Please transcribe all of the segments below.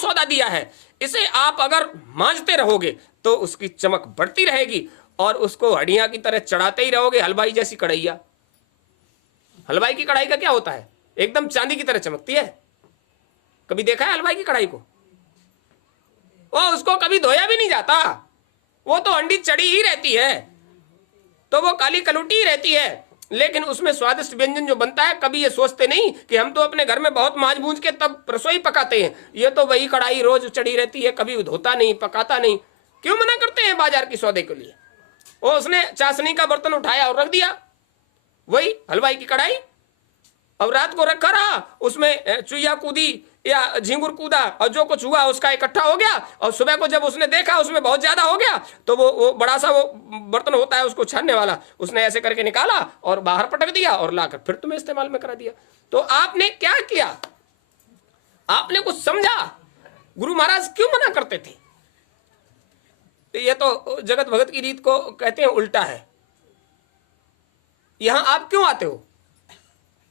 सौदा दिया है, इसे आप अगर मांझते रहोगे तो उसकी चमक बढ़ती रहेगी और उसको हड्डियां की तरह चढ़ाते ही रहोगे, हलवाई जैसी कढ़ैया। हलवाई की कढ़ाई का क्या होता है, एकदम चांदी की तरह चमकती है। कभी देखा है हलवाई की कढ़ाई को? वो उसको कभी धोया भी नहीं जाता, वो तो अंडी चढ़ी ही रहती है, तो वो काली कलुटी ही रहती है। लेकिन उसमें स्वादिष्ट व्यंजन जो बनता है, कभी ये सोचते नहीं कि हम तो अपने घर में बहुत मांझ बूझ के तब रसोई पकाते हैं। ये तो वही कढ़ाई रोज चढ़ी रहती है, कभी धोता नहीं, पकाता नहीं। क्यों मना करते हैं बाजार की सौदे के लिए? वो उसने चाशनी का बर्तन उठाया और रख दिया, वही हलवाई की कढ़ाई। अब रात को रखा रहा, उसमें चुईया कूदी या झींगुर कूदा और जो कुछ हुआ उसका इकट्ठा हो गया, और सुबह को जब उसने देखा उसमें बहुत ज्यादा हो गया, तो वो बड़ा सा वो बर्तन होता है उसको छानने वाला, उसने ऐसे करके निकाला और बाहर पटक दिया और लाकर फिर तुम्हें इस्तेमाल में करा दिया। तो आपने क्या किया? आपने कुछ समझा? गुरु महाराज क्यों मना करते थे? तो ये तो जगत भगत की रीत को कहते हैं उल्टा है। यहां आप क्यों आते हो?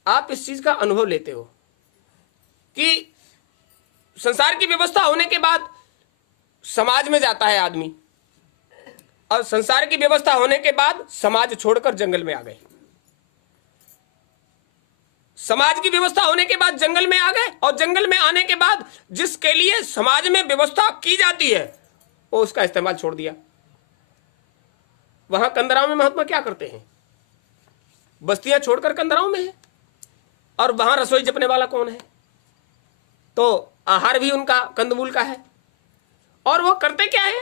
आप इस चीज का अनुभव लेते हो कि संसार की व्यवस्था होने के बाद समाज में जाता है आदमी, और संसार की व्यवस्था होने के बाद समाज छोड़कर जंगल में आ गए। समाज की व्यवस्था होने के बाद जंगल में आ गए, और जंगल में आने के बाद जिसके लिए समाज में व्यवस्था की जाती है वो उसका इस्तेमाल छोड़ दिया। वहां कंदराओं में महात्मा क्या करते हैं? बस्तियां छोड़कर कंदराओं में है, और वहां रसोई जपने वाला कौन है? तो आहार भी उनका कंदमूल का है। और वो करते क्या है?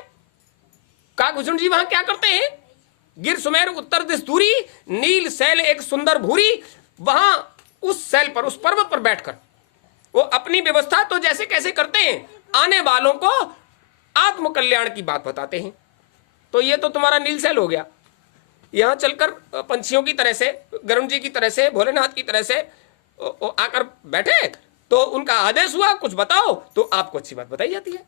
काकभूषण जी वहां क्या करते हैं? गिर सुमेर उत्तर दिश दूरी, नील शैल एक सुंदर भूरी। वहां उस शैल पर, उस पर्वत पर बैठकर वो अपनी व्यवस्था तो जैसे कैसे करते हैं, आने वालों को आत्म कल्याण की बात बताते हैं। तो ये तो तुम्हारा नील शैल हो गया। यहां चलकर पंछियों की तरह से, गरुण जी की तरह से, भोलेनाथ की तरह से आकर बैठे तो उनका आदेश हुआ कुछ बताओ तो आपको अच्छी बात बताई जाती है।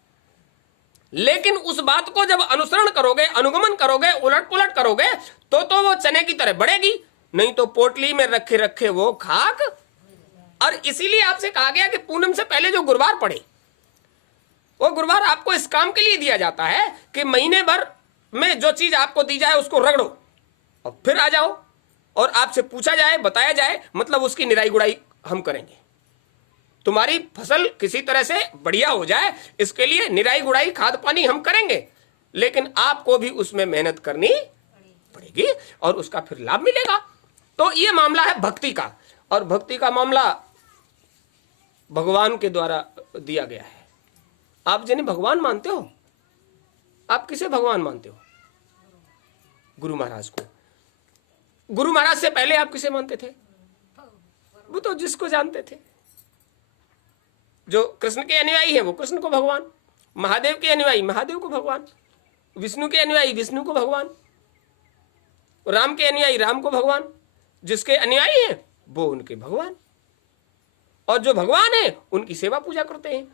लेकिन उस बात को जब अनुसरण करोगे, अनुगमन करोगे, उलट पुलट करोगे तो वो चने की तरह बढ़ेगी, नहीं तो पोटली में रखे रखे वो खाक। और इसीलिए आपसे कहा गया कि पूनम से पहले जो गुरुवार पड़े, वो गुरुवार आपको इस काम के लिए दिया जाता है कि महीने भर में जो चीज आपको दी जाए उसको रगड़ो और फिर आ जाओ, और आपसे पूछा जाए, बताया जाए, मतलब उसकी निराई गुड़ाई हम करेंगे। तुम्हारी फसल किसी तरह से बढ़िया हो जाए, इसके लिए निराई गुड़ाई खाद पानी हम करेंगे, लेकिन आपको भी उसमें मेहनत करनी पड़ेगी और उसका फिर लाभ मिलेगा। तो ये मामला है भक्ति का, और भक्ति का मामला भगवान के द्वारा दिया गया है। आप जिन्हें भगवान मानते हो, आप किसे भगवान मानते हो? गुरु महाराज को। गुरु महाराज से पहले आप किसे मानते थे? वो तो जिसको जानते थे। जो कृष्ण के अनुयायी हैं वो कृष्ण को भगवान, महादेव के अनुयायी महादेव को भगवान, विष्णु के अनुयायी विष्णु को भगवान, राम के अनुयायी राम को भगवान। जिसके अनुयायी हैं वो उनके भगवान, और जो भगवान है उनकी सेवा पूजा करते हैं।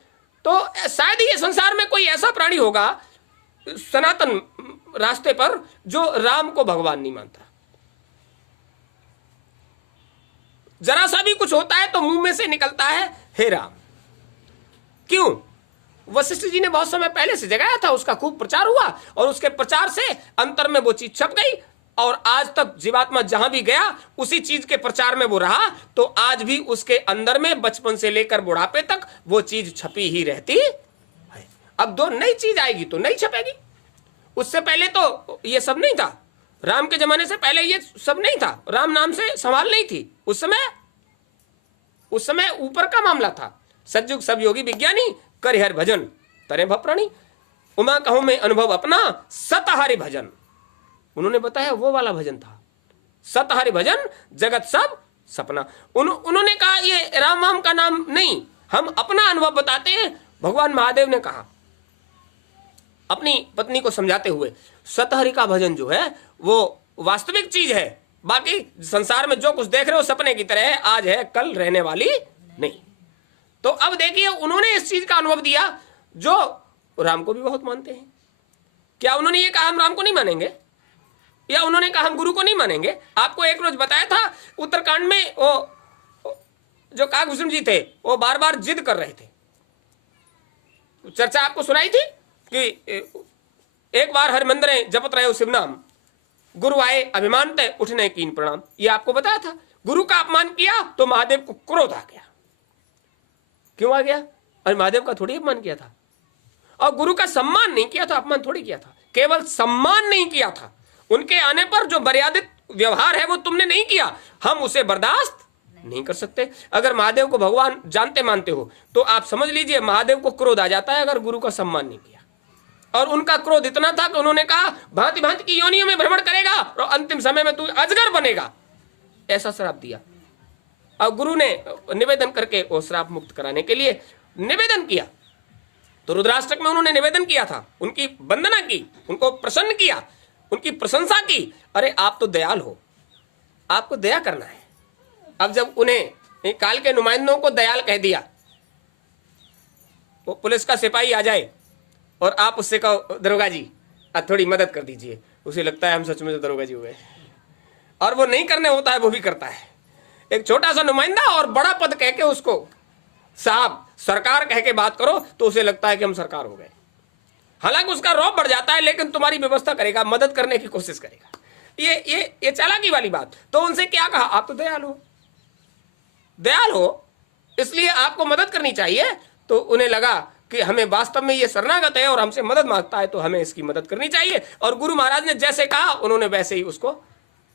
तो शायद ये संसार में कोई ऐसा प्राणी होगा सनातन रास्ते पर जो राम को भगवान नहीं मानता। जरा सा भी कुछ होता है तो मुंह में से निकलता है हे राम। क्यों? वशिष्ठ जी ने बहुत समय पहले से जगाया था, उसका खूब प्रचार हुआ, और उसके प्रचार से अंतर में वो चीज छप गई, और आज तक जीवात्मा जहां भी गया उसी चीज के प्रचार में वो रहा। तो आज भी उसके अंदर में बचपन से लेकर बुढ़ापे तक वो चीज छपी ही रहती है। अब दो नई चीज आएगी तो नई छपेगी। उससे पहले तो ये सब नहीं था। राम के जमाने से पहले ये सब नहीं था। राम नाम से सवाल नहीं थी उस समय ऊपर का मामला था। सज्जुग सब योगी विज्ञानी कर हर भजन तरे भप्राणी, उमा कहूं में अनुभव अपना सतहरि भजन। उन्होंने बताया वो वाला भजन था, सतहरि भजन जगत सब सपना। उन्होंने कहा ये राम वाम का नाम नहीं, हम अपना अनुभव बताते हैं। भगवान महादेव ने कहा अपनी पत्नी को समझाते हुए, सतहरि का भजन जो है वो वास्तविक चीज है, बाकी संसार में जो कुछ देख रहे हो सपने की तरह है, आज है कल रहने वाली नहीं। तो अब देखिए उन्होंने इस चीज का अनुभव दिया जो राम को भी बहुत मानते हैं। क्या उन्होंने ये कहा हम राम को नहीं मानेंगे, या उन्होंने कहा हम गुरु को नहीं मानेंगे? आपको एक रोज बताया था उत्तराखंड में वो जो काकभूषण जी थे वो बार बार जिद कर रहे थे, चर्चा आपको सुनाई थी कि एक बार हरिमंदिर जपत रहे शिव नाम, गुरु आए अभिमान तय उठने कीन प्रणाम। ये आपको बताया था। गुरु का अपमान किया तो महादेव को क्रोध आ गया। क्यों आ गया? अरे महादेव का थोड़ी अपमान किया था, और गुरु का सम्मान नहीं किया था, अपमान थोड़ी किया था। केवल सम्मान नहीं किया था, उनके आने पर जो मर्यादित व्यवहार है वो तुमने नहीं किया, हम उसे बर्दाश्त नहीं कर सकते। अगर महादेव को भगवान जानते मानते हो तो आप समझ लीजिए महादेव को क्रोध आ जाता है अगर गुरु का सम्मान नहीं किया। और उनका क्रोध इतना था कि उन्होंने कहा भांति भांति की योनियों में भ्रमण करेगा और अंतिम समय में तू अजगर बनेगा, ऐसा श्राप दिया। और गुरु ने निवेदन करके वो श्राप मुक्त कराने के लिए निवेदन किया। तो रुद्राष्टक में उन्होंने निवेदन किया था, उनकी वंदना की, उनको प्रसन्न किया, उनकी प्रशंसा की। अरे आप तो दयाल हो, आपको दया करना है। अब जब उन्हें काल के नुमाइंदों को दयाल कह दिया, वो पुलिस का सिपाही आ जाए और आप उससे कहो दरोगा जी आप थोड़ी मदद कर दीजिए, उसे लगता है हम सच में तो दरोगा जी हो गए, और वो नहीं करने होता है वो भी करता है। एक छोटा सा नुमाइंदा और बड़ा पद कह के उसको साहब सरकार कह के बात करो तो उसे लगता है कि हम सरकार हो गए। हालांकि उसका रौब बढ़ जाता है, लेकिन तुम्हारी व्यवस्था करेगा, मदद करने की कोशिश करेगा। ये चालाकी वाली बात। तो उनसे क्या कहा, आप तो दयाल हो, दयाल हो, इसलिए आपको मदद करनी चाहिए। तो उन्हें लगा कि हमें वास्तव में ये शरणागत है और हमसे मदद मांगता है, तो हमें इसकी मदद करनी चाहिए। और गुरु महाराज ने जैसे कहा उन्होंने वैसे ही उसको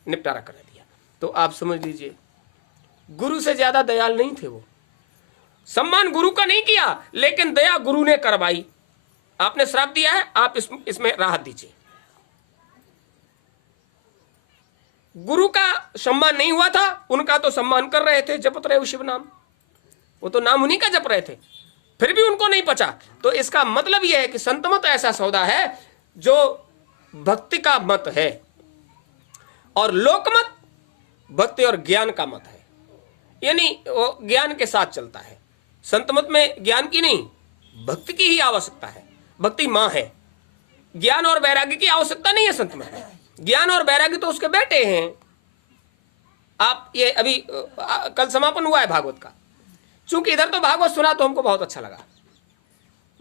निपटारा कर दिया। तो आप समझ लीजिए गुरु से ज्यादा दयाल नहीं थे वो। सम्मान गुरु का नहीं किया, लेकिन दया गुरु ने करवाई। आपने श्राप दिया है, आप इसमें राहत दीजिए। गुरु का सम्मान नहीं हुआ था, उनका तो सम्मान कर रहे थे, जपत रहे शिव नाम, वो तो नाम उन्हीं का जप रहे थे, फिर भी उनको नहीं पचा। तो इसका मतलब यह है कि संत मत ऐसा सौदा है जो भक्ति का मत है, और लोकमत भक्ति और ज्ञान का मत है, यानी वो ज्ञान के साथ चलता है। संत मत में ज्ञान की नहीं भक्ति की ही आवश्यकता है, भक्ति मां है। ज्ञान और वैराग्य की आवश्यकता नहीं है संत मत में। ज्ञान और वैराग्य तो उसके बेटे हैं। आप ये अभी कल समापन हुआ है भागवत का, चूंकि इधर तो भागवत सुना तो हमको बहुत अच्छा लगा,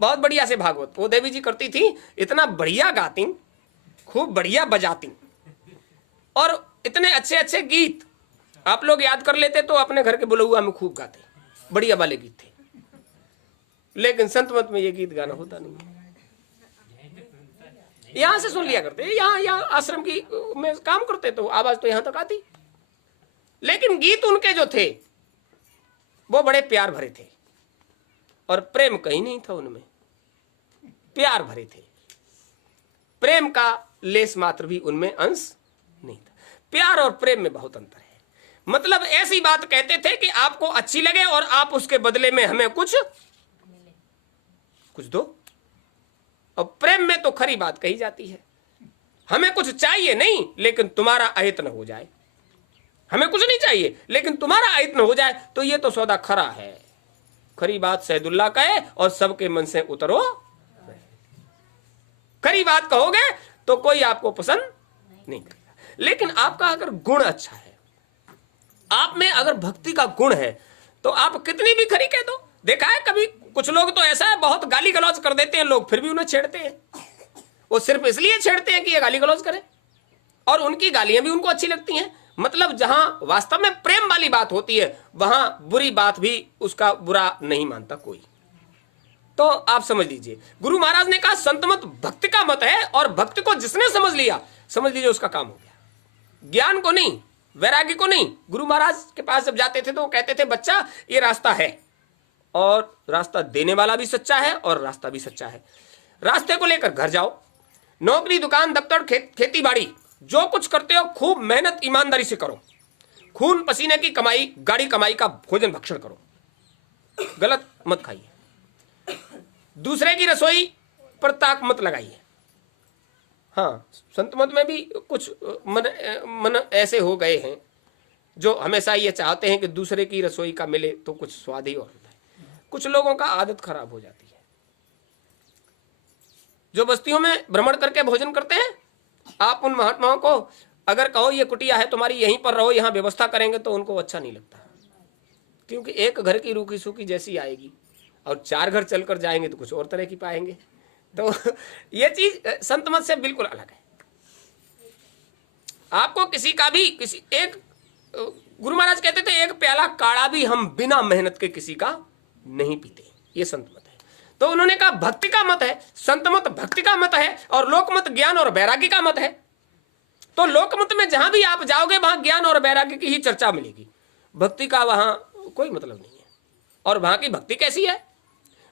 बहुत बढ़िया से भागवत वो देवी जी करती थी, इतना बढ़िया गाती, खूब बढ़िया बजाती, और इतने अच्छे अच्छे गीत आप लोग याद कर लेते तो अपने घर के बुलहुआ में खूब गाते, बढ़िया वाले गीत थे। लेकिन संत मत में ये गीत गाना होता नहीं है। यहां से सुन लिया करते, यहाँ आश्रम की में काम करते तो आवाज तो यहां तक आती, लेकिन गीत उनके जो थे वो बड़े प्यार भरे थे, और प्रेम कहीं नहीं था उनमें, प्यार भरे थे। प्रेम का लेस मात्र भी उनमें अंश नहीं था। प्यार और प्रेम में बहुत अंतर है। मतलब ऐसी बात कहते थे कि आपको अच्छी लगे और आप उसके बदले में हमें कुछ दो। और प्रेम में तो खरी बात कही जाती है, हमें कुछ चाहिए नहीं लेकिन तुम्हारा अहित न हो जाए, हमें कुछ नहीं चाहिए लेकिन तुम्हारा अहित न हो जाए, तो ये तो सौदा खरा है। खरी बात सैदुल्ला कहे और सबके मन से उतरो। खरी बात कहोगे तो कोई आपको पसंद नहीं करेगा, लेकिन आपका अगर गुण अच्छा है, आप में अगर भक्ति का गुण है, तो आप कितनी भी खरी कह दो। देखा है कभी कुछ लोग तो ऐसा है बहुत गाली गलौज कर देते हैं लोग, फिर भी उन्हें छेड़ते हैं। वो सिर्फ इसलिए छेड़ते हैं कि ये गाली गलौज करें, और उनकी गालियां भी उनको अच्छी लगती हैं। मतलब जहां वास्तव में प्रेम वाली बात होती है वहां बुरी बात भी उसका बुरा नहीं मानता कोई। तो आप समझ लीजिए गुरु महाराज ने कहा संत मत भक्ति का मत है, और भक्ति को जिसने समझ लिया समझ लीजिए उसका काम हो गया। ज्ञान को नहीं, वैराग्य को नहीं। गुरु महाराज के पास जब जाते थे तो वो कहते थे बच्चा ये रास्ता है, और रास्ता देने वाला भी सच्चा है और रास्ता भी सच्चा है। रास्ते को लेकर घर जाओ, नौकरी दुकान दफ्तर खेती बाड़ी जो कुछ करते हो खूब मेहनत ईमानदारी से करो, खून पसीने की कमाई गाड़ी कमाई का भोजन भक्षण करो, गलत मत खाइए, दूसरे की रसोई पर ताक मत लगाइए। हाँ, संत मत में भी कुछ मन ऐसे हो गए हैं जो हमेशा ये चाहते हैं कि दूसरे की रसोई का मिले तो कुछ स्वाद ही और होता है। कुछ लोगों का आदत खराब हो जाती है, जो बस्तियों में भ्रमण करके भोजन करते हैं। आप उन महात्माओं को अगर कहो ये कुटिया है तुम्हारी, यहीं पर रहो, यहाँ व्यवस्था करेंगे, तो उनको अच्छा नहीं लगता, क्योंकि एक घर की रूखी सूखी जैसी आएगी और 4 घर चलकर जाएंगे तो कुछ और तरह की पाएंगे। तो ये चीज संत मत से बिल्कुल अलग है। आपको किसी का भी किसी एक गुरु महाराज कहते थे एक प्याला काढ़ा भी हम बिना मेहनत के किसी का नहीं पीते, ये संत मत है। तो उन्होंने कहा भक्ति का मत है, संत मत भक्ति का मत है और लोक मत ज्ञान और वैराग्य का मत है। तो लोक मत में जहां भी आप जाओगे वहां ज्ञान और वैराग्य की ही चर्चा मिलेगी, भक्ति का वहां कोई मतलब नहीं है। और वहां की भक्ति कैसी है?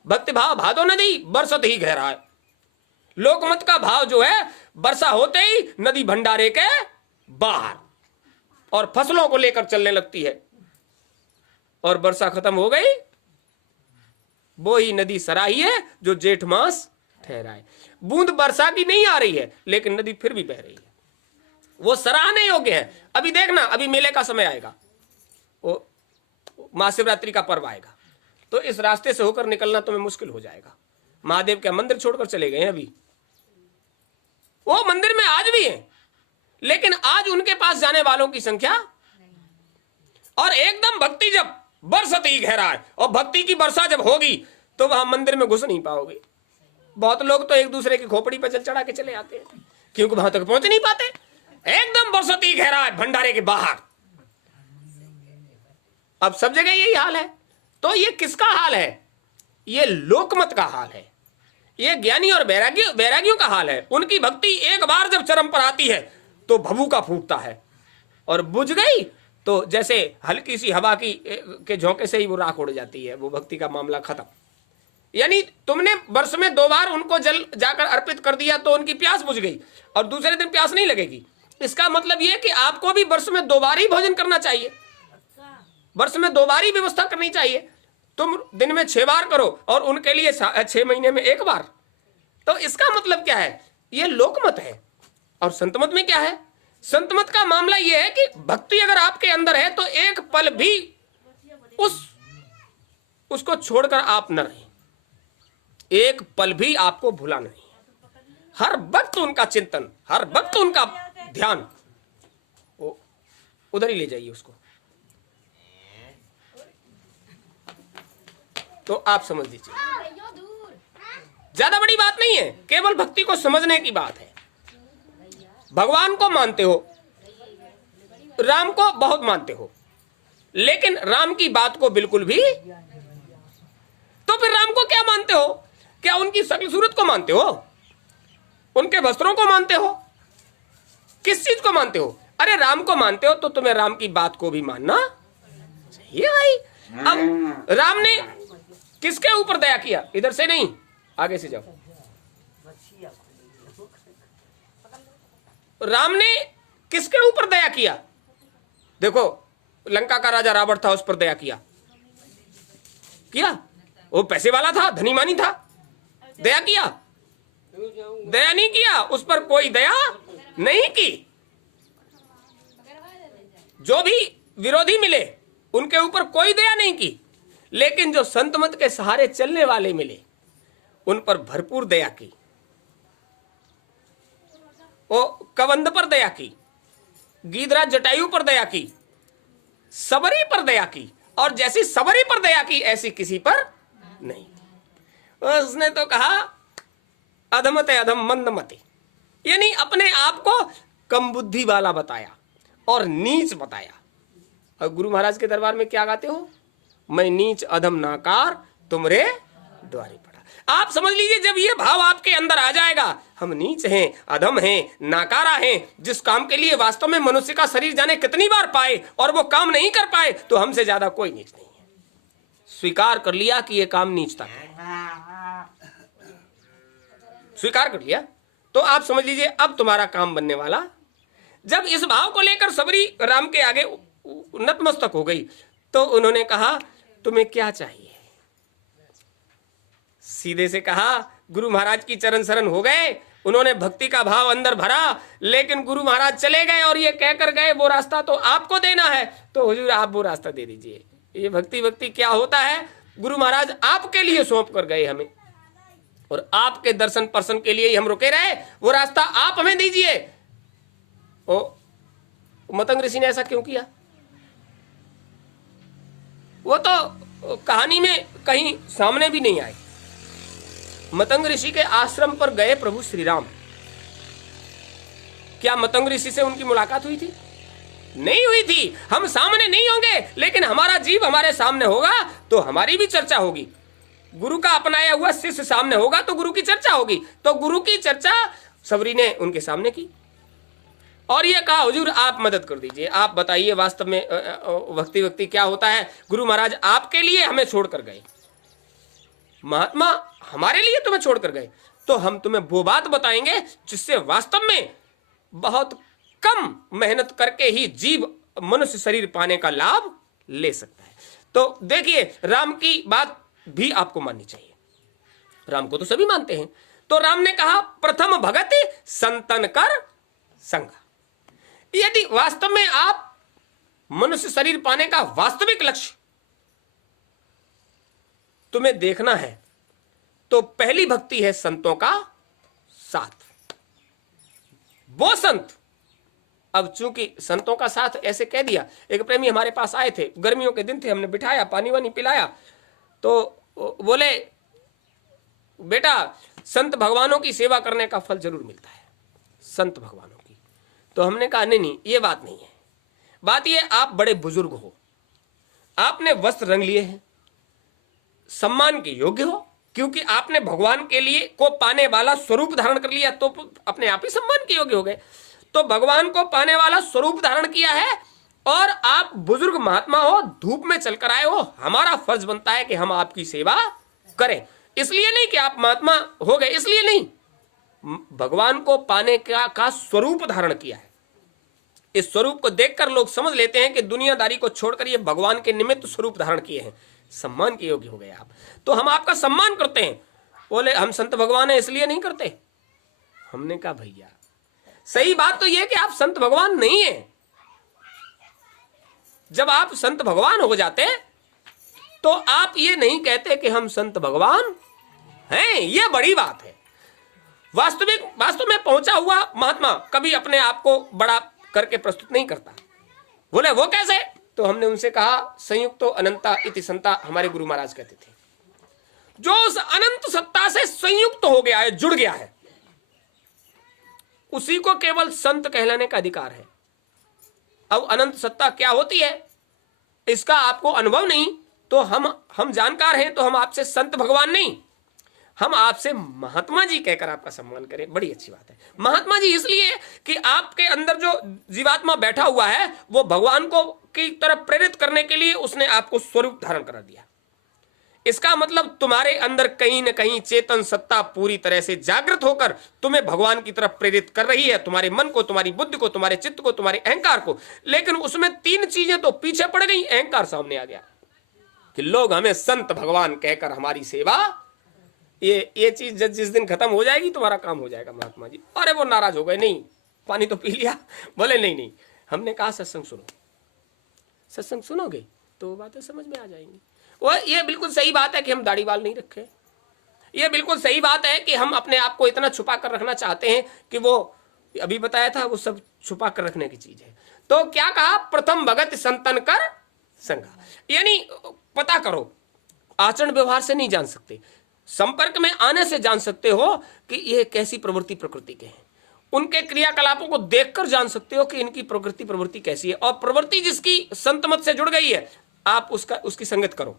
भक्ति भाव भादो नदी बरसत ही गहरा है। लोकमत का भाव जो है वर्षा होते ही नदी भंडारे के बाहर और फसलों को लेकर चलने लगती है, और वर्षा खत्म हो गई वो ही नदी सराही है जो जेठ मास ठहरा है। बूंद वर्षा की नहीं आ रही है लेकिन नदी फिर भी बह रही है, वो सराहने योग्य है। अभी देखना, अभी मेले का समय आएगा, वो महाशिवरात्रि का पर्व आएगा, तो इस रास्ते से होकर निकलना तुम्हें मुश्किल हो जाएगा। महादेव के मंदिर छोड़कर चले गए हैं, अभी वो मंदिर में आज भी हैं, लेकिन आज उनके पास जाने वालों की संख्या, और एकदम भक्ति जब बरसत ही गहरा है और भक्ति की वर्षा जब होगी तो वहां मंदिर में घुस नहीं पाओगे। बहुत लोग तो एक दूसरे की खोपड़ी पर जल चढ़ा के चले आते हैं क्योंकि वहां तक पहुंच नहीं पाते। एकदम बरसत ही गहरा है भंडारे के बाहर। अब सब जगह यही हाल है। तो ये किसका हाल है? ये लोकमत का हाल है, ये ज्ञानी और वैरागियों का हाल है। उनकी भक्ति एक बार जब चरम पर आती है तो भभूका फूटता है, और बुझ गई तो जैसे हल्की सी हवा की के झोंके से ही वो राख उड़ जाती है, वो भक्ति का मामला खत्म। यानी तुमने वर्ष में 2 बार उनको जल जाकर अर्पित कर दिया तो उनकी प्यास बुझ गई और दूसरे दिन प्यास नहीं लगेगी। इसका मतलब यह कि आपको भी वर्ष में 2 बार ही भोजन करना चाहिए, वर्ष में 2 बार ही व्यवस्था करनी चाहिए। तुम दिन में 6 बार करो और उनके लिए 6 महीने में 1 बार। तो इसका मतलब क्या है? ये लोकमत है। और संतमत में क्या है? संतमत का मामला यह है कि भक्ति अगर आपके अंदर है तो एक पल भी उसको छोड़कर आप न रहें, एक पल भी आपको भूला नहीं। हर वक्त उनका चिंतन, हर वक्त उनका ध्यान, उधर ही ले जाइए उसको। तो आप समझ लीजिए, ज्यादा बड़ी बात नहीं है, केवल भक्ति को समझने की बात है। भगवान को मानते हो, राम को बहुत मानते हो, लेकिन राम की बात को बिल्कुल भी, तो फिर राम को क्या मानते हो? क्या उनकी शक्ल सूरत को मानते हो? उनके वस्त्रों को मानते हो? किस चीज को मानते हो? अरे राम को मानते हो तो तुम्हें राम की बात को भी मानना चाहिए भाई। अब राम ने किसके ऊपर दया किया? इधर से नहीं, आगे से जाओ। राम ने किसके ऊपर दया किया? देखो, लंका का राजा रावण था, उस पर दया किया? वो पैसे वाला था, धनीमानी था, दया किया? दया नहीं किया, उस पर कोई दया नहीं की। जो भी विरोधी मिले उनके ऊपर कोई दया नहीं की, लेकिन जो संत मत के सहारे चलने वाले मिले उन पर भरपूर दया की। वो कबंध पर दया की, गीधराज जटायु पर दया की, सबरी पर दया की, और जैसी सबरी पर दया की ऐसी किसी पर नहीं। उसने तो कहा अधमते अधम मंदमति, यानी अपने आप को कम बुद्धि वाला बताया और नीच बताया। और गुरु महाराज के दरबार में क्या गाते हो? मैं नीच अधम नाकार तुमरे द्वारी पड़ा। आप समझ लीजिए, जब ये भाव आपके अंदर आ जाएगा, हम नीच हैं, अधम हैं, नाकारा हैं, जिस काम के लिए वास्तव में मनुष्य का शरीर जाने कितनी बार पाए और वो काम नहीं कर पाए, तो हमसे ज्यादा कोई नीच नहीं है। स्वीकार कर लिया कि ये काम नीचता है, स्वीकार कर लिया, तो आप समझ लीजिए अब तुम्हारा काम बनने वाला। जब इस भाव को लेकर सबरी राम के आगे नतमस्तक हो गई तो उन्होंने कहा तुम्हें क्या चाहिए? सीधे से कहा, गुरु महाराज की चरण शरण हो गए, उन्होंने भक्ति का भाव अंदर भरा, लेकिन गुरु महाराज चले गए और ये कहकर गए वो रास्ता तो आपको देना है, तो हुजूर आप वो रास्ता दे दीजिए। ये भक्ति क्या होता है? गुरु महाराज आपके लिए सौंप कर गए हमें, और आपके दर्शन पर्शन के लिए ही हम रुके रहे, वो रास्ता आप हमें दीजिए। ओ मतंग ऋषि ने ऐसा क्यों किया? वो तो कहानी में कहीं सामने भी नहीं आए। मतंग ऋषि के आश्रम पर गए प्रभु श्री राम। क्या मतंग ऋषि से उनकी मुलाकात हुई थी? नहीं हुई थी। हम सामने नहीं होंगे, लेकिन हमारा जीव हमारे सामने होगा तो हमारी भी चर्चा होगी। गुरु का अपनाया हुआ शिष्य सामने होगा तो गुरु की चर्चा होगी। तो गुरु की चर्चा सबरी ने उनके सामने की और ये कहा, हुजूर आप मदद कर दीजिए, आप बताइए वास्तव में भक्ति व्यक्ति क्या होता है। गुरु महाराज आपके लिए हमें छोड़कर गए, महात्मा हमारे लिए तुम्हें छोड़कर गए, तो हम तुम्हें वो बात बताएंगे जिससे वास्तव में बहुत कम मेहनत करके ही जीव मनुष्य शरीर पाने का लाभ ले सकता है। तो देखिए, राम की बात भी आपको माननी चाहिए। राम को तो सभी मानते हैं। तो राम ने कहा, प्रथम भगत संतन कर संगा। यदि वास्तव में आप मनुष्य शरीर पाने का वास्तविक लक्ष्य तुम्हें देखना है तो पहली भक्ति है संतों का साथ। वो संत, अब चूंकि संतों का साथ ऐसे कह दिया, एक प्रेमी हमारे पास आए थे, गर्मियों के दिन थे, हमने बिठाया, पानी वानी पिलाया, तो बोले बेटा संत भगवानों की सेवा करने का फल जरूर मिलता है, संत भगवानों की। तो हमने कहा नहीं ये बात नहीं है, बात ये आप बड़े बुजुर्ग हो, आपने वस्त्र रंग लिए हैं, सम्मान के योग्य हो, क्योंकि आपने भगवान के लिए को पाने वाला स्वरूप धारण कर लिया तो अपने आप ही सम्मान के योग्य हो गए। तो भगवान को पाने वाला स्वरूप धारण किया है और आप बुजुर्ग महात्मा हो, धूप में चलकर आए हो, हमारा फर्ज बनता है कि हम आपकी सेवा करें। इसलिए नहीं कि आप महात्मा हो गए, इसलिए नहीं, भगवान को पाने का स्वरूप धारण किया है। इस स्वरूप को देखकर लोग समझ लेते हैं कि दुनियादारी को छोड़कर ये भगवान के निमित्त स्वरूप धारण किए हैं, सम्मान के योग्य हो गए आप, तो हम आपका सम्मान करते हैं। बोले हम संत भगवान है इसलिए नहीं करते। हमने कहा भैया सही बात तो यह कि आप संत भगवान नहीं है। जब आप संत भगवान हो जाते तो आप ये नहीं कहते कि हम संत भगवान हैं, ये बड़ी बात है। वास्तव में पहुंचा हुआ महात्मा कभी अपने आप को बड़ा करके प्रस्तुत नहीं करता। बोले वो कैसे? तो हमने उनसे कहा, संयुक्तो अनंता इति संता, हमारे गुरु महाराज कहते थे, जो उस अनंत सत्ता से संयुक्त हो गया है, जुड़ गया है, उसी को केवल संत कहलाने का अधिकार है। अब अनंत सत्ता क्या होती है इसका आपको अनुभव नहीं, तो हम जानकार हैं, तो हम आपसे संत भगवान नहीं, हम आपसे महात्मा जी कहकर आपका सम्मान करें, बड़ी अच्छी बात है। महात्मा जी इसलिए कि आपके अंदर जो जीवात्मा बैठा हुआ है वो भगवान को की तरफ प्रेरित करने के लिए उसने आपको स्वरूप धारण करा दिया। इसका मतलब तुम्हारे अंदर कहीं न कहीं चेतन सत्ता पूरी तरह से जागृत होकर तुम्हें भगवान की तरफ प्रेरित कर रही है, तुम्हारे मन को, तुम्हारी बुद्धि को, तुम्हारे चित्त को, तुम्हारे अहंकार को। लेकिन उसमें तीन चीजें तो पीछे पड़ गई, अहंकार सामने आ गया कि लोग हमें संत भगवान कहकर हमारी सेवा, ये चीज जिस दिन खत्म हो जाएगी तुम्हारा काम हो जाएगा। महात्मा जी अरे वो नाराज हो गए, नहीं पानी तो पी लिया, बोले नहीं। हमने कहा सत्संग सुनो, सत्संग सुनोगे तो बातें समझ में आ जाएंगी। वो ये बिल्कुल सही बात है कि हम दाढ़ी बाल नहीं रखे, ये बिल्कुल सही बात है कि हम अपने आप को इतना छुपा कर रखना चाहते हैं कि वो अभी बताया था वो सब छुपा कर रखने की चीज है। तो क्या कहा, प्रथम भगत संतन कर संगा, यानी पता करो, आचरण व्यवहार से नहीं जान सकते, संपर्क में आने से जान सकते हो कि ये कैसी प्रवृत्ति प्रकृति के हैं। उनके क्रियाकलापों को देखकर जान सकते हो कि इनकी प्रवृत्ति कैसी है। और प्रवृत्ति जिसकी संत मत से जुड़ गई है आप उसकी संगत करो।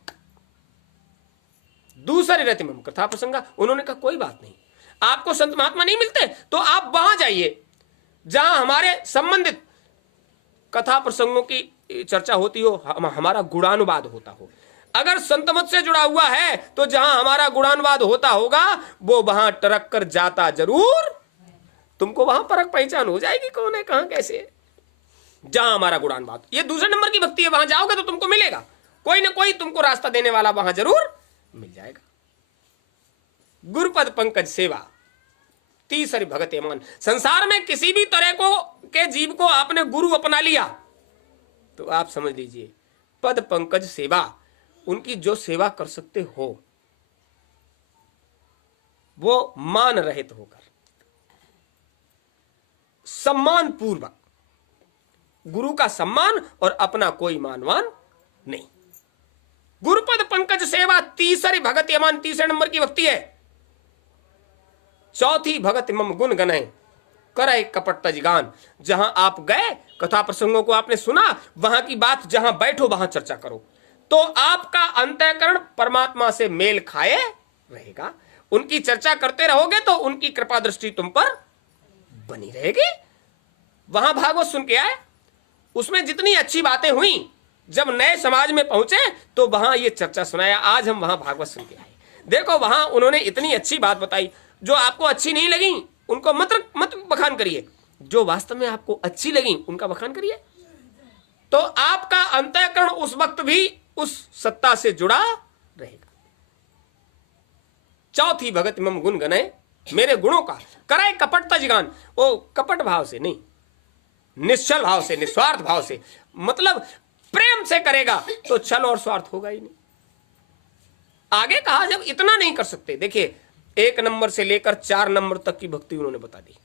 दूसरे रहते में कथा प्रसंगा, उन्होंने कहा कोई बात नहीं, आपको संत महात्मा नहीं मिलते तो आप वहां जाइए जहां हमारे संबंधित कथा प्रसंगों की चर्चा होती हो, हमारा गुणानुवाद होता हो। अगर संत मत से जुड़ा हुआ है तो जहां हमारा गुणानुवाद होता होगा वो वहां टरक कर जाता जरूर, तुमको वहां परख पहचान हो जाएगी कौन है कहां कैसे है। जहां हमारा गुणानुवाद, ये दूसरे नंबर की भक्ति है, वहां जाओगे तो तुमको मिलेगा, कोई ना कोई तुमको रास्ता देने वाला वहां जरूर मिल जाएगा। गुरुपद पंकज सेवा तीसरी भगत मान। संसार में किसी भी तरह के जीव को आपने गुरु अपना लिया तो आप समझ लीजिए पद पंकज सेवा, उनकी जो सेवा कर सकते हो वो मान रहित होकर सम्मान पूर्वक, गुरु का सम्मान और अपना कोई मानवान नहीं। गुरुपद पंकज सेवा तीसरी भगत यमान, तीसरे नंबर की भक्ति है। चौथी भगत मम गुण गनय करे कपट तजगान। जहां आप गए, कथा प्रसंगों को आपने सुना, वहां की बात जहां बैठो वहां चर्चा करो, तो आपका अंतःकरण परमात्मा से मेल खाए रहेगा। उनकी चर्चा करते रहोगे तो उनकी कृपा दृष्टि तुम पर बनी रहेगी। वहां भागवत सुन के आए, उसमें जितनी अच्छी बातें हुई, जब नए समाज में पहुंचे तो वहां ये चर्चा सुनाया। आज हम वहां भागवत सुन के आए, देखो वहां उन्होंने इतनी अच्छी बात बताई। जो आपको अच्छी नहीं लगी उनको मत बखान करिए, जो वास्तव में आपको अच्छी लगी उनका बखान करिए। तो आपका अंतःकरण उस वक्त भी उस सत्ता से जुड़ा रहेगा। चौथी भगत मम गुण गनय, मेरे गुणों का कराए कपट तजगान। वो कपट भाव से नहीं, निश्चल भाव से, निस्वार्थ भाव से, मतलब प्रेम से करेगा तो छल और स्वार्थ होगा ही नहीं। आगे कहा जब इतना नहीं कर सकते, देखिए 1 नंबर से लेकर 4 नंबर तक की भक्ति उन्होंने बता दी।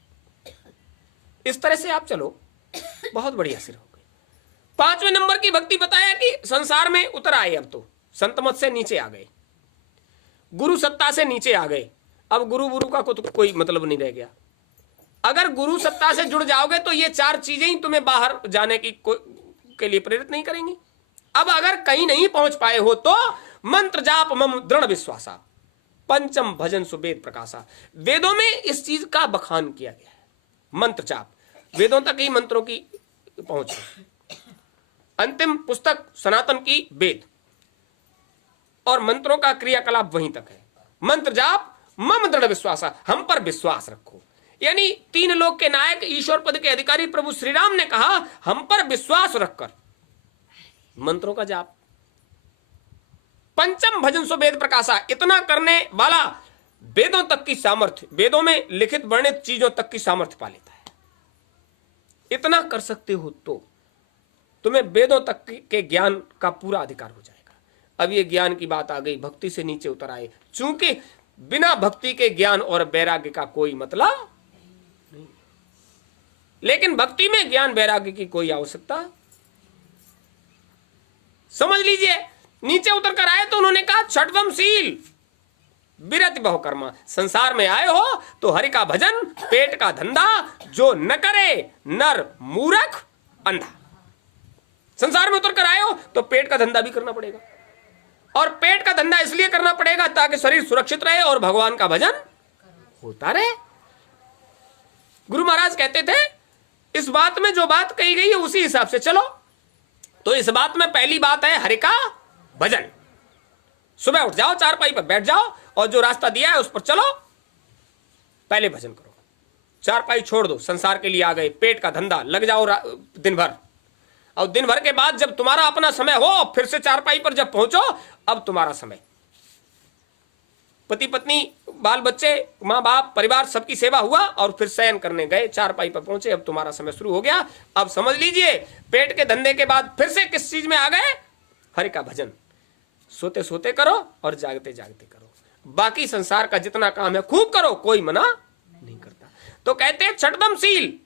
इस तरह से आप चलो, बहुत बढ़िया सिर हो गई। 5वें नंबर की भक्ति बताया कि संसार में उतर आए, अब तो संतमत से नीचे आ गए, गुरु सत्ता से नीचे आ गए। अब गुरु गुरु का कोई मतलब नहीं रह गया। अगर गुरु सत्ता से जुड़ जाओगे तो ये 4 चीजें ही तुम्हें बाहर जाने की के लिए प्रेरित नहीं करेंगी। अब अगर कहीं नहीं पहुंच पाए हो तो मंत्र जाप मम दृढ़ विश्वासा, पंचम भजन सुवेद प्रकाशा। वेदों में इस चीज का बखान किया गया है। मंत्र जाप, वेदों तक ही मंत्रों की पहुंच है। अंतिम पुस्तक सनातन की वेद, और मंत्रों का क्रियाकलाप वहीं तक है। मंत्र जाप मम दृढ़ विश्वासा, हम पर विश्वास रखो। यानी 3 लोक के नायक, ईश्वर पद के अधिकारी प्रभु श्री राम ने कहा हम पर विश्वास रखकर मंत्रों का जाप। पंचम भजन सो वेद प्रकाशा, इतना करने वाला वेदों तक की सामर्थ्य, वेदों में लिखित वर्णित चीजों तक की सामर्थ्य पा लेता है। इतना कर सकते हो तो तुम्हें वेदों तक के ज्ञान का पूरा अधिकार हो जाएगा। अब ये ज्ञान की बात आ गई, भक्ति से नीचे उतर आए, चूंकि बिना भक्ति के ज्ञान और वैराग्य का कोई मतलब नहीं। लेकिन भक्ति में ज्ञान वैराग्य की कोई आवश्यकता, समझ लीजिए। नीचे उतर कर आए तो उन्होंने कहा छठवम शील विरति बहुकर्मा। संसार में आए हो तो हरि का भजन, पेट का धंधा जो न करे नर मूर्ख अंधा। संसार में उतर कर आए हो तो पेट का धंधा भी करना पड़ेगा, और पेट का धंधा इसलिए करना पड़ेगा ताकि शरीर सुरक्षित रहे और भगवान का भजन होता रहे। गुरु महाराज कहते थे इस बात में जो बात कही गई है उसी हिसाब से चलो। तो इस बात में पहली बात है हरि का भजन। सुबह उठ जाओ, चारपाई पर बैठ जाओ और जो रास्ता दिया है उस पर चलो, पहले भजन करो। चारपाई छोड़ दो, संसार के लिए आ गए, पेट का धंधा लग जाओ दिन भर, और दिन भर के बाद जब तुम्हारा अपना समय हो फिर से चारपाई पर जब पहुंचो, अब तुम्हारा समय, पति पत्नी बाल बच्चे माँ बाप परिवार सबकी सेवा हुआ और फिर शयन करने गए, चारपाई पर पहुंचे, अब तुम्हारा समय शुरू हो गया। अब समझ लीजिए पेट के धंधे के बाद फिर से किस चीज में आ गए, हरि का भजन। सोते सोते करो और जागते जागते करो, बाकी संसार का जितना काम है खूब करो, कोई मना नहीं करता। तो कहते हैं छठम शील,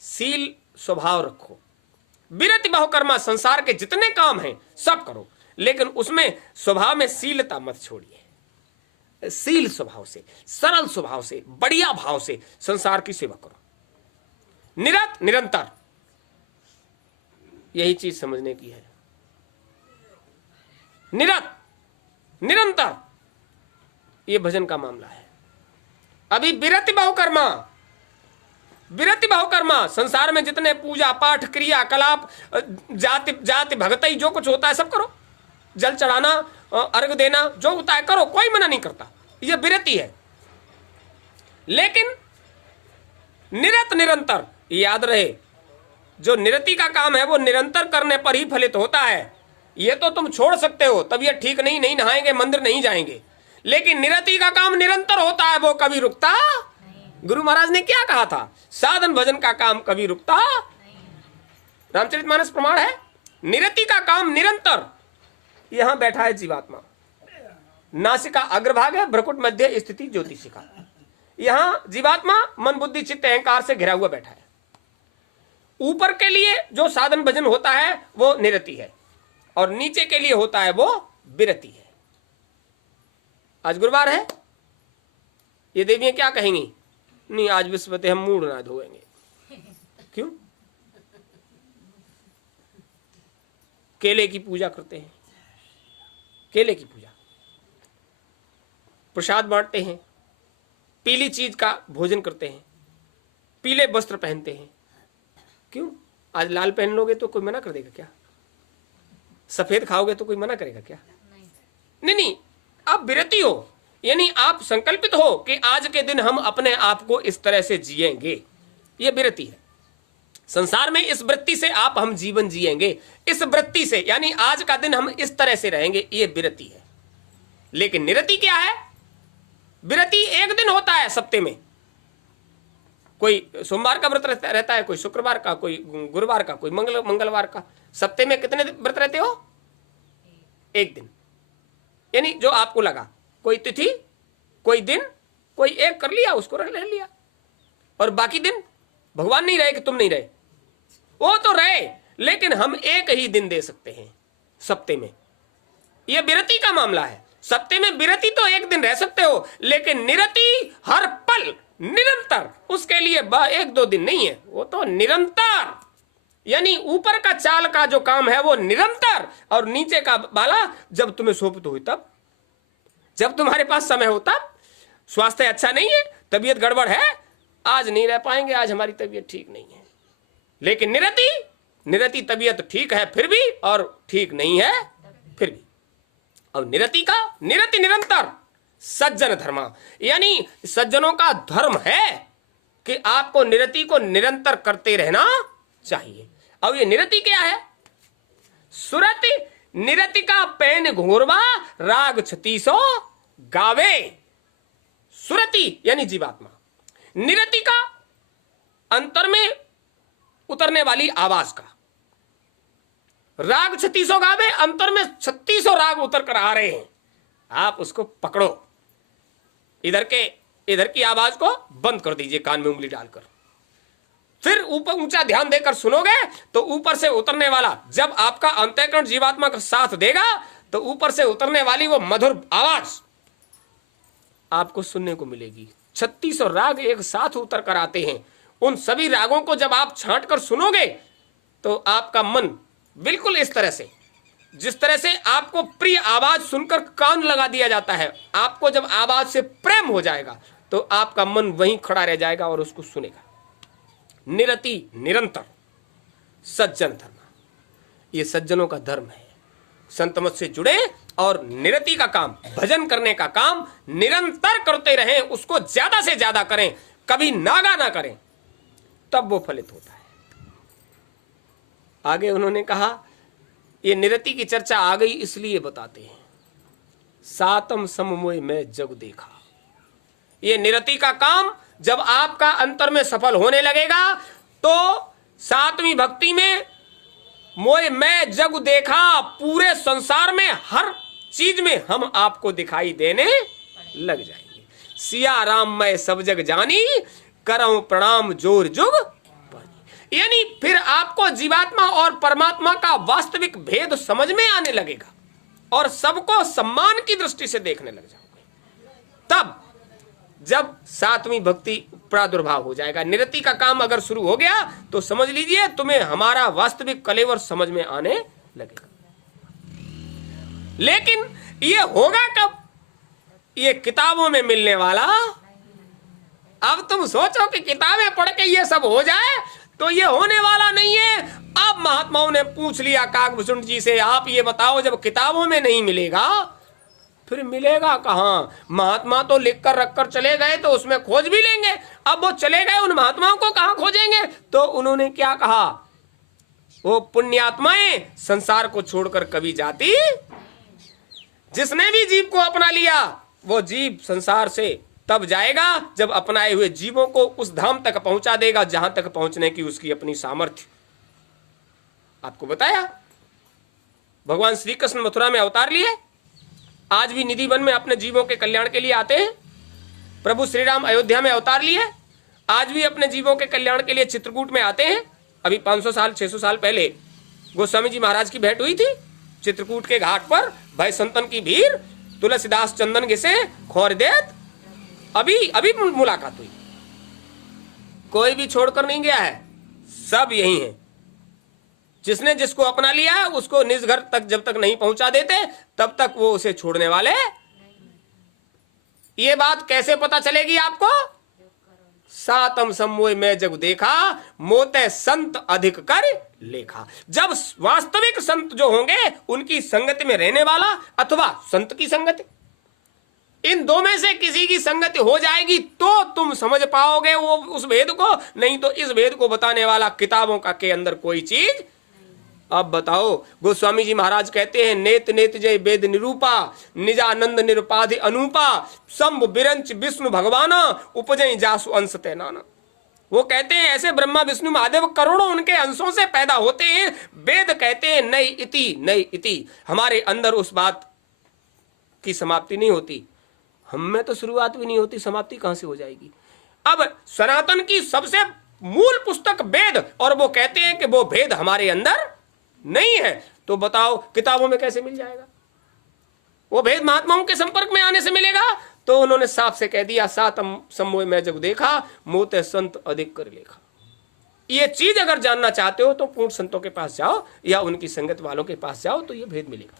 शील स्वभाव रखो। विरति बहुकर्मा, संसार के जितने काम हैं सब करो, लेकिन उसमें स्वभाव में शीलता मत छोड़िए। शील स्वभाव से, सरल स्वभाव से, बढ़िया भाव से संसार की सेवा करो। निरत निरंतर, यही चीज समझने की है। निरत निरंतर, ये भजन का मामला है। अभी विरति बहुकर्मा, विरति बहुकर्मा, संसार में जितने पूजा पाठ क्रिया कलाप जाति जाति भगतई जो कुछ होता है सब करो, जल चढ़ाना अर्घ देना जो होता है करो, कोई मना नहीं करता, यह विरति है। लेकिन निरत निरंतर, याद रहे जो निरति का काम है वो निरंतर करने पर ही फलित होता है। ये तो तुम छोड़ सकते हो, तबीयत ठीक नहीं, नहीं नहाएंगे, मंदिर नहीं जाएंगे, लेकिन निरति का काम निरंतर होता है, वो कभी रुकता। गुरु महाराज ने क्या कहा था, साधन भजन का काम कभी रुकता। रामचरितमानस प्रमाण है, निरति का काम निरंतर। यहां बैठा है जीवात्मा, नासिका अग्रभाग है, भ्रकुट मध्य स्थिति ज्योतिषिका। यहां जीवात्मा मन बुद्धि चित्त अहंकार से घिरा हुआ बैठा है। ऊपर के लिए जो साधन भजन होता है वो निरति है, और नीचे के लिए होता है वो विरति है। आज गुरुवार है, ये देवियां क्या कहेंगी? नहीं, आज विस्पति हम मूड ना धोएंगे। क्यों? केले की पूजा करते हैं, केले की पूजा, प्रसाद बांटते हैं, पीली चीज का भोजन करते हैं, पीले वस्त्र पहनते हैं। क्यों? आज लाल पहन लोगे तो कोई मना कर देगा क्या? सफेद खाओगे तो कोई मना करेगा क्या? नहीं, आप विरति हो, यानी आप संकल्पित हो कि आज के दिन हम अपने आप को इस तरह से जिएंगे। ये विरति है। संसार में इस वृत्ति से हम जीवन जिएंगे, इस वृत्ति से, यानी आज का दिन हम इस तरह से रहेंगे, ये विरति है। लेकिन निरति क्या है? विरति एक दिन होता है सप्ताह में। कोई सोमवार का व्रत रहता है, कोई शुक्रवार का, कोई गुरुवार का, कोई मंगलवार का। सप्ताह में कितने व्रत रहते हो? एक दिन, यानी जो आपको लगा, कोई तिथि, कोई दिन, कोई एक कर लिया, उसको रह लिया। और बाकी दिन भगवान नहीं रहे कि तुम नहीं रहे, वो तो रहे, लेकिन हम एक ही दिन दे सकते हैं सप्ताह में। यह विरति का मामला है। सप्ताह में विरति तो एक दिन रह सकते हो, लेकिन निरति हर पल निरंतर, उसके लिए एक दो दिन नहीं है, वो तो निरंतर, यानी ऊपर का चाल का जो काम है वो निरंतर, और नीचे का बाला जब तुम्हें सौंपित हो तब, जब तुम्हारे पास समय हो तब। स्वास्थ्य अच्छा नहीं है, तबीयत गड़बड़ है, आज नहीं रह पाएंगे, आज हमारी तबीयत ठीक नहीं है। लेकिन निरति तबीयत ठीक है फिर भी, और ठीक नहीं है फिर भी। अब निरति निरंतर सज्जन धर्म, यानी सज्जनों का धर्म है कि आपको निरति को निरंतर करते रहना चाहिए। अब ये निरति क्या है? सुरति निरति का पैन घोरवा राग 36 गावे। सुरति यानी जीवात्मा, निरति का अंतर में उतरने वाली आवाज का, राग 36 गावे, अंतर में 36 राग उतर कर आ रहे हैं, आप उसको पकड़ो। इधर की आवाज को बंद कर दीजिए कान में उंगली डालकर, फिर ऊपर ऊंचा ध्यान देकर सुनोगे तो ऊपर से उतरने वाला, जब आपका अंतःकरण जीवात्मा का साथ देगा तो ऊपर से उतरने वाली वो मधुर आवाज आपको सुनने को मिलेगी। 36 राग एक साथ उतर कर आते हैं। उन सभी रागों को जब आप छांट कर सुनोगे तो आपका मन बिल्कुल इस तरह से, जिस तरह से आपको प्रिय आवाज सुनकर कान लगा दिया जाता है, आपको जब आवाज से प्रेम हो जाएगा तो आपका मन वहीं खड़ा रह जाएगा और उसको सुनेगा। निरति निरंतर सज्जन धर्म, ये सज्जनों का धर्म है। संत मत से जुड़े और निरति का काम, भजन करने का काम निरंतर करते रहें, उसको ज्यादा से ज्यादा करें, कभी नागा ना करें, तब वो फलित होता है। आगे उन्होंने कहा, ये निरति की चर्चा आ गई इसलिए बताते हैं। सातम सममोय में जग देखा, ये निरति का काम जब आपका अंतर में सफल होने लगेगा तो सातवीं भक्ति में मोय मैं जग देखा, पूरे संसार में हर चीज में हम आपको दिखाई देने लग जाएंगे। सिया राम मैं सब जग जानी, करऊं प्रणाम जोर जुग पानी। यानी फिर आपको जीवात्मा और परमात्मा का वास्तविक भेद समझ में आने लगेगा और सबको सम्मान की दृष्टि से देखने लग जाओगे। तब जब सातवीं भक्ति प्रादुर्भाव हो जाएगा, निरति का काम अगर शुरू हो गया तो समझ लीजिए तुम्हें हमारा वास्तविक कलेवर समझ में आने लगेगा। लेकिन ये होगा कब? ये किताबों में मिलने वाला। अब तुम सोचो कि किताबें पढ़ के ये सब हो जाए, तो ये होने वाला नहीं है। अब महात्माओं ने पूछ लिया काकभूषण जी से, आप ये बताओ जब किताबों में नहीं मिलेगा फिर मिलेगा कहां? महात्मा तो लिख कर रख कर चले गए तो उसमें खोज भी लेंगे। अब वो चले गए, उन महात्माओं को कहां खोजेंगे? तो उन्होंने क्या कहा, वो पुण्यात्माएं संसार को छोड़कर कभी जाती। जिसने भी जीव को अपना लिया वो जीव संसार से तब जाएगा जब अपनाए हुए जीवों को उस धाम तक पहुंचा देगा जहां तक पहुंचने की उसकी अपनी सामर्थ्य। आपको बताया भगवान श्री कृष्ण मथुरा में अवतार लिए, आज भी निधि वन में अपने जीवों के कल्याण के लिए आते हैं। प्रभु श्री राम अयोध्या में अवतार लिए, आज भी अपने जीवों के कल्याण के लिए चित्रकूट में आते हैं। अभी 500 साल 600 साल पहले गोस्वामी जी महाराज की भेंट हुई थी चित्रकूट के घाट पर। भाई संतन की भीड़ तुलसीदास चंदन घिसे खोर देत, अभी अभी मुलाकात हुई। कोई भी छोड़कर नहीं गया है, सब यही है। जिसने जिसको अपना लिया है उसको निज घर तक जब तक नहीं पहुंचा देते तब तक वो उसे छोड़ने वाले। ये बात कैसे पता चलेगी आपको? सातम सम्मोह में जब देखा, मोते संत अधिक कर लेखा। जब वास्तविक संत जो होंगे उनकी संगति में रहने वाला अथवा संत की संगति, इन दो में से किसी की संगति हो जाएगी तो तुम समझ पाओगे वो उस भेद को, नहीं तो इस भेद को बताने वाला किताबों का के अंदर कोई चीज। अब बताओ, गोस्वामी जी महाराज कहते हैं, नेत नेत जय वेद निरूपा, निजानंद निरुपाधि अनूपा, शंभ बिरंच विष्णु भगवाना, उपजय जासु अंश तैनाना। वो कहते हैं ऐसे ब्रह्मा विष्णु महादेव करोड़ों उनके अंशों से पैदा होते हैं। वेद कहते हैं नई इति नई इति, हमारे अंदर उस बात की समाप्ति नहीं होती। हम में तो शुरुआत भी नहीं होती, समाप्ति कहां से हो जाएगी? अब सनातन की सबसे मूल पुस्तक वेद, और वो कहते हैं कि वो भेद हमारे अंदर नहीं है, तो बताओ किताबों में कैसे मिल जाएगा? वो भेद महात्माओं के संपर्क में आने से मिलेगा। तो उन्होंने साफ से कह दिया, सातम सम्मोह में जब देखा, मोते संत अधिक कर लेखा। ये चीज अगर जानना चाहते हो तो पूर्ण संतों के पास जाओ या उनकी संगत वालों के पास जाओ, तो ये भेद मिलेगा।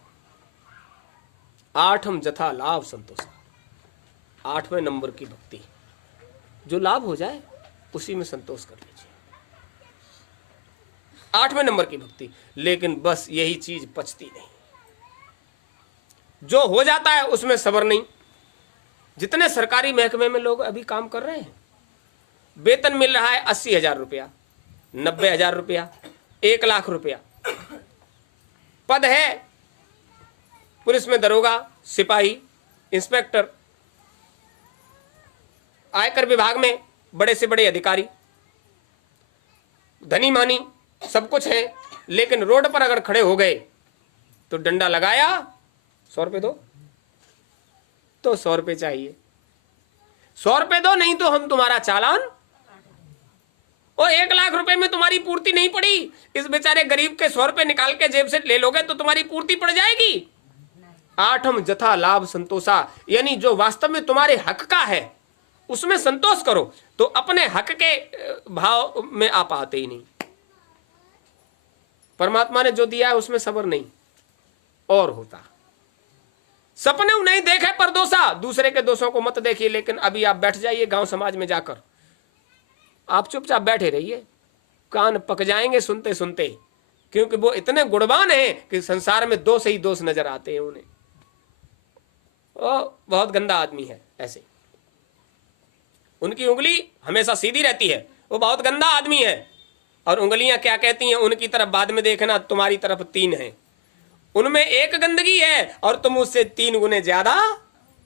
आठम जथा लाभ संतोष, 8वें नंबर की भक्ति, जो लाभ हो जाए उसी में संतोष कर लीजिए। 8वें नंबर की भक्ति, लेकिन बस यही चीज पचती नहीं। जो हो जाता है उसमें सब्र नहीं। जितने सरकारी महकमे में लोग अभी काम कर रहे हैं, वेतन मिल रहा है 80,000 रुपया, 90,000 रुपया, 1 लाख रुपया। पद है पुलिस में दरोगा, सिपाही, इंस्पेक्टर, आयकर विभाग में बड़े से बड़े अधिकारी, धनी मानी सब कुछ है। लेकिन रोड पर अगर खड़े हो गए तो डंडा लगाया, 100 रुपए दो, तो 100 रुपए चाहिए, 100 रुपए दो, नहीं तो हम तुम्हारा चालान। और 1 लाख रुपए में तुम्हारी पूर्ति नहीं पड़ी, इस बेचारे गरीब के 100 रुपए निकाल के जेब से ले लोगे तो तुम्हारी पूर्ति पड़ जाएगी। आठम जथा लाभ संतोषा, यानी जो वास्तव में तुम्हारे हक का है उसमें संतोष करो, तो अपने हक के भाव में आप आते ही नहीं। परमात्मा ने जो दिया है उसमें सब्र नहीं और होता। सपने नहीं देखे पर दोषा, दूसरे के दोषों को मत देखिए, लेकिन अभी आप बैठ जाइए गांव समाज में जाकर, आप चुपचाप बैठे रहिए, कान पक जाएंगे सुनते सुनते, क्योंकि वो इतने गुणवान हैं कि संसार में दोष ही दोष नजर आते हैं उन्हें। वो बहुत गंदा आदमी है, ऐसे उनकी उंगली हमेशा सीधी रहती है, वो बहुत गंदा आदमी है। और उंगलियां क्या कहती हैं उनकी तरफ बाद में देखना, तुम्हारी तरफ 3 हैं, उनमें एक गंदगी है और तुम उससे 3 गुने ज्यादा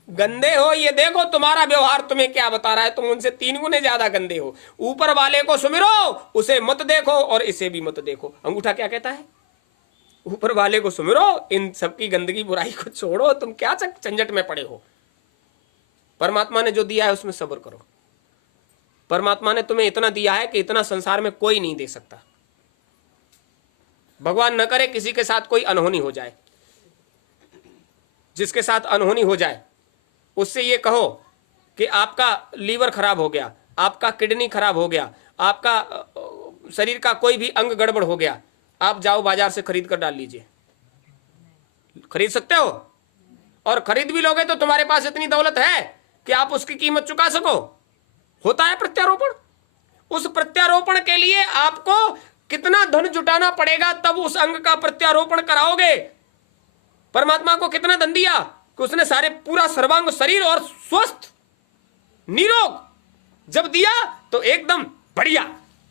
गंदे हो। ये देखो तुम्हारा व्यवहार तुम्हें क्या बता रहा है, तुम उनसे 3 गुने ज्यादा गंदे हो। ऊपर वाले को सुमिरो, उसे मत देखो और इसे भी मत देखो। अंगूठा क्या कहता है? ऊपर वाले को सुमिरो, इन सबकी गंदगी बुराई को छोड़ो, तुम क्या झंझट में पड़े हो। परमात्मा ने जो दिया है उसमें सब्र करो। परमात्मा ने तुम्हें इतना दिया है कि इतना संसार में कोई नहीं दे सकता। भगवान न करे किसी के साथ कोई अनहोनी हो जाए। जिसके साथ अनहोनी हो जाए उससे ये कहो कि आपका लीवर खराब हो गया, आपका किडनी खराब हो गया, आपका शरीर का कोई भी अंग गड़बड़ हो गया, आप जाओ बाजार से खरीद कर डाल लीजिए। खरीद सकते हो? और खरीद भी लोगे तो तुम्हारे पास इतनी दौलत है कि आप उसकी कीमत चुका सको। होता है प्रत्यारोपण। उस प्रत्यारोपण के लिए आपको कितना धन जुटाना पड़ेगा, तब उस अंग का प्रत्यारोपण कराओगे। परमात्मा को कितना धन दिया कि उसने सारे पूरा सर्वांग शरीर और स्वस्थ निरोग जब दिया तो एकदम बढ़िया।